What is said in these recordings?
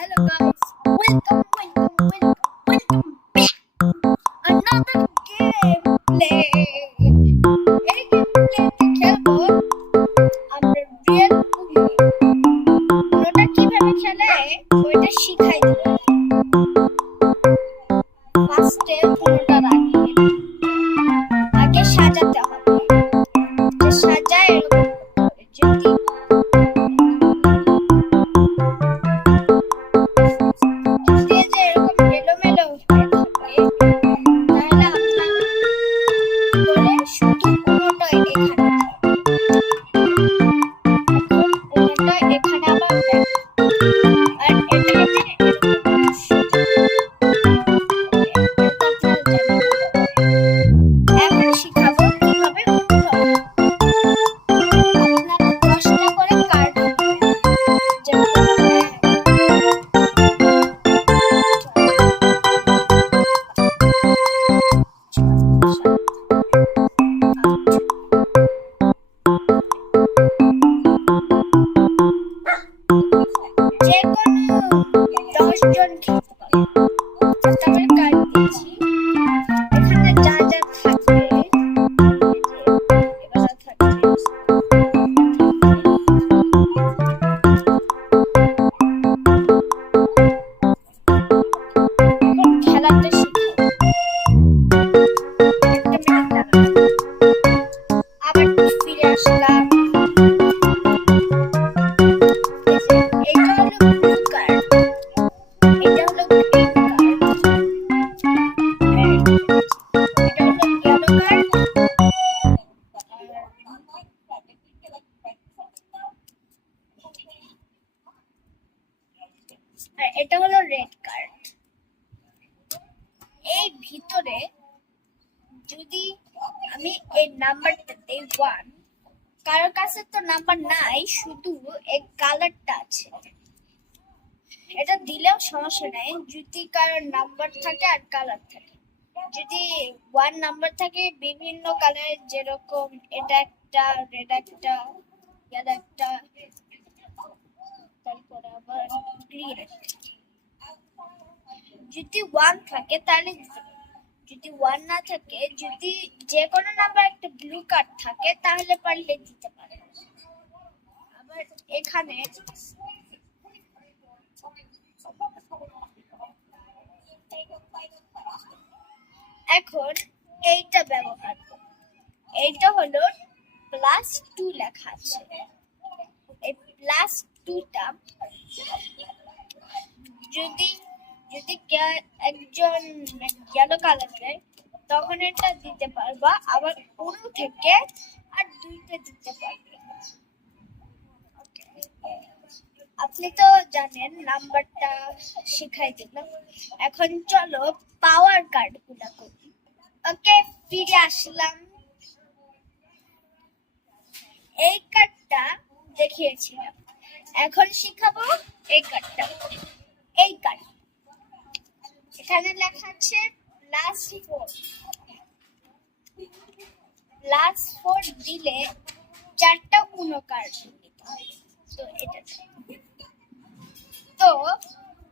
Hello guys, welcome, welcome, welcome, welcome back. Another gameplay. এই গেমপ্লেতে খেলব আমরা রিয়েল মুভি ওটা কীভাবে খেলে ওইটা শিখাই দেবো ফার্স্টে পুরোটা রাখি আগে সাজাতে Thank you. আর এটা হলো রেড কার্ড এই ভিতরে যদি আমি এই নাম্বারটা দেই ওয়ান কারোর কাছে তো নাম্বার নাই, শুধু এই কালারটা আছে। এটা দিলেও সমস্যা নাই, যদি কারোর নাম্বার থাকে আর কালার থাকে। যদি ওয়ান নাম্বার থাকে, বিভিন্ন কালারের যেরকম এটা একটা রেড একটা ইয়েলো একটা তারপরে আবার গ্রিন যদি ওয়ান থাকে, তাহলে যদি ওয়ান না থাকে, যদি যে কোনো নাম্বার একটা ব্লু কার্ড থাকে, তাহলে পারলে দিতে পারে। আবার এখানে এখন এইটা ব্যবহার এইটা হলো প্লাস টু লেখা আছে। এই প্লাস টুটা যদি যদি একজন ইয়েলো কালার দেয় তখন এটা দিতে পারবা। আবার কোনো থেকে আর দুইটা দিতে পারবে। আপনি তো জানেন, নাম্বারটা শিখাই দিলাম। এখন চলো পাওয়ার কার্ডগুলা করি। ওকে, ফিরে আসলাম। এই কার্ডটা দেখিয়েছিলাম। এখন শিখাবো এই কার্ডটা এই কার্ড এখানে লেখা আছে প্লাস ফোর প্লাস ফোর দিলে চারটা কোনো কার্ড তো এটা তো।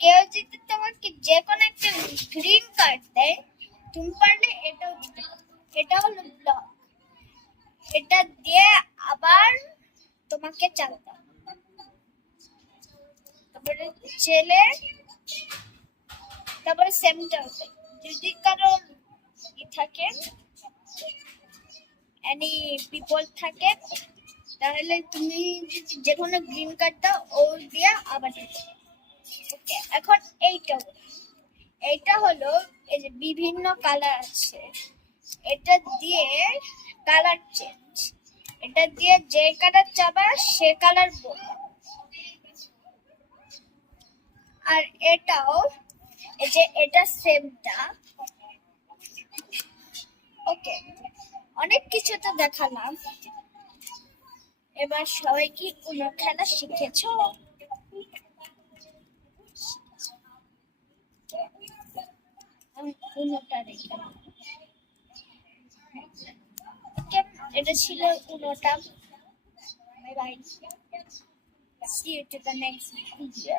কেউ যদি তোমাকে যে কোনো একটা গ্রিন কার্ড দেয়, তুমি পারলে এটাও দিতে পারো এটা হলো ব্লক এটা দিয়ে আবার তোমাকে চালাতে হবে তারপরে ছেলে তারপরে সেমটা যদি কারোর ই থাকে এনি পিপল থাকে, তাহলে তুমি যে কোনো গ্রিন কার্ড দাও, ও দিয়ে আবার ওকে এখন এইটা এইটা হলো এই যে বিভিন্ন কালার আছে। এটা দিয়ে কালার চেঞ্জ এটা দিয়ে যে কালার চাবা, সে কালার বলব আর এটাও যে এটা সেমটা ওকে অনেক কিছু তো দেখালাম। এবার সবাই কি কোনো খেলা শিখেছো? উনোটা রেখে এটা ছিল উনোটা bye bye See you to the next video.